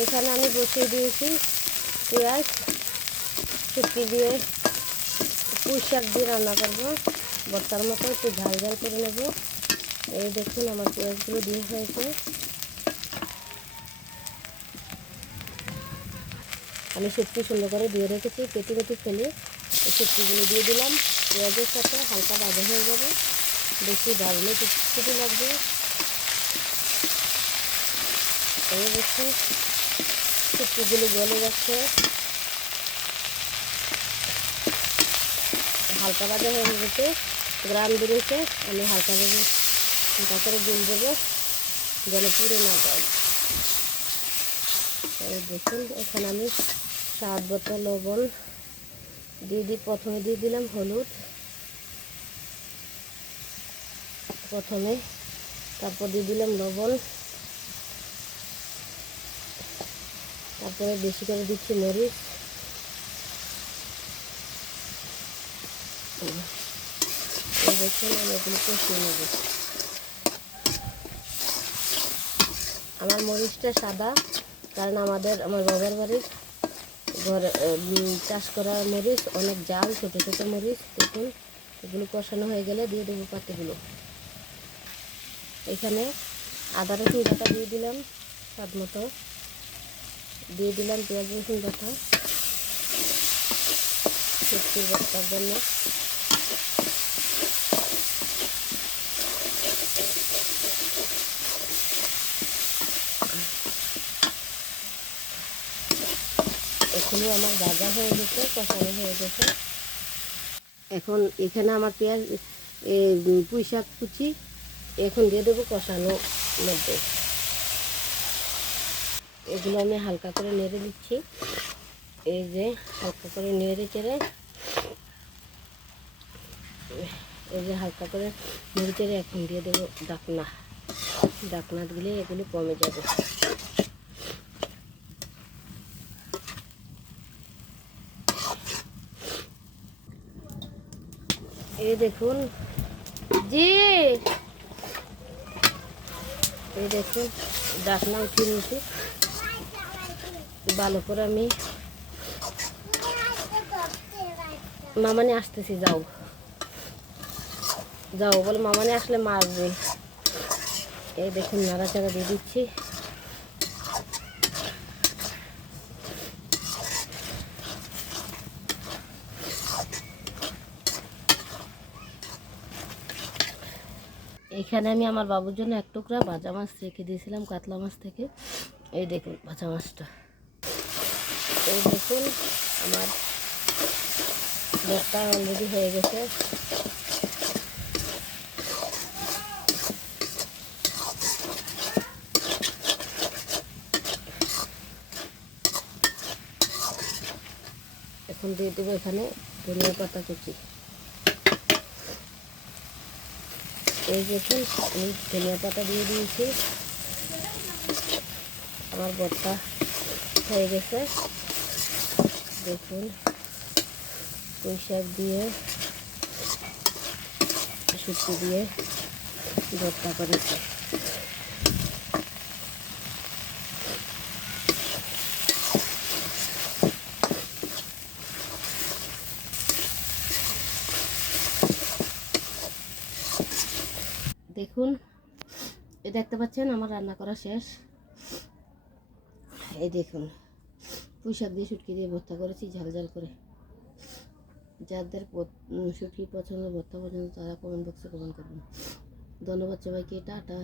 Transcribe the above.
এখানে আমি বসিয়ে দিয়েছি পেঁয়াজ, শুটকি দিয়ে পুঁই শাক দিয়ে রান্না করবো ভর্তার মতো, একটু ঝাল ঝাল করে নেব। এই দেখুন আমার পেঁয়াজগুলো দিয়ে হয়েছে। আমি শুটকি সুন্দর করে দিয়ে রেখেছি, কেটে কেটে ফেলে এই শুটকিগুলো দিয়ে দিলাম। পেঁয়াজের সাথে হালকা ভাজা হয়ে যাবে, বেশি ভাজলে কুচকুচি লাগবে। এই দেখুন শুটকিগুলো গলে যাচ্ছে, হালকা ভাজা হয়ে গেছে, গ্রাম বেরিয়েছে। আমি হালকা করে গুল দেবো যেন পুড়ে না যায়। এই দেখুন এখানে আমি স্বাদ মতো লবণ প্রথমে দিয়ে দিলাম হলুদ প্রথমে, তারপর দিয়ে দিলাম লবণ, তারপরে বেশি করে দিচ্ছি মরিচ। দেখুন আমি এগুলো কষিয়ে নেব। আমার মরিচটা সাদা, কারণ আমার বাবার বাড়ির ঘরে চাষ করা মরিচ অনেক জাল, ছোটো ছোটো মরিচ। দেখুন এগুলো কষানো হয়ে গেলে দিয়ে দেবো পাতাগুলো। এখানে আদা রসুন বাটা দিয়ে দিলাম স্বাদ মতো, দিয়ে দিলাম পেঁয়াজ রসুন বাটা শুটকির ভর্তার জন্য। এখনও আমার ভাজা হয়ে গেছে, কষানো হয়ে গেছে। এখন এখানে আমার পেঁয়াজ পুঁই শাক কুচি এখন দিয়ে দেবো কষানোর মধ্যে। এগুলো আমি হালকা করে নেড়ে দিচ্ছি, এই যে হালকা করে নেড়ে চেড়ে, এই যে হালকা করে নেড়ে চেড়ে এখন দিয়ে দেবো ডাকনা দিলে এগুলো কমে যাবে। এই দেখুন এই দেখুন ডাকনা উঠিয়ে নিয়েছি, ভালো করে আমি মামানে আসতেছি, যাও বলে মামানে আসলে মারবে। এই দেখুন নাড়াচাড়া দিয়ে দিচ্ছি। এখানে আমি আমার বাবুর জন্য এক টুকরা ভাজা মাছ রেখে দিয়েছিলাম কাতলা মাছ থেকে। এই দেখুন ভাজা মাছটা। এই দেখুন আমার ভর্তা অলরেডি হয়ে গেছে। এখন দিয়ে দেবো এখানে ধনিয়া পাতা কুচি। এই দেখুন আমি ধনিয়া পাতা দিয়ে দিয়েছি, আমার ভর্তা হয়ে গেছে। দেখুন পুঁই শাক দিয়ে শুটকি দিয়ে ভর্তা করেছে। দেখুন দেখতে পাচ্ছেন আমার রান্না করা শেষ। এই দেখুন পুঁই শাক দিয়ে শুটকি দিয়ে ভর্তা করেছি ঝাল ঝাল করে। যাদের শুটকি পছন্দ, ভর্তা পছন্দ, তারা কমেন্ট বক্সে কমেন্ট করবেন। ধন্যবাদ সবাইকে, টাটা।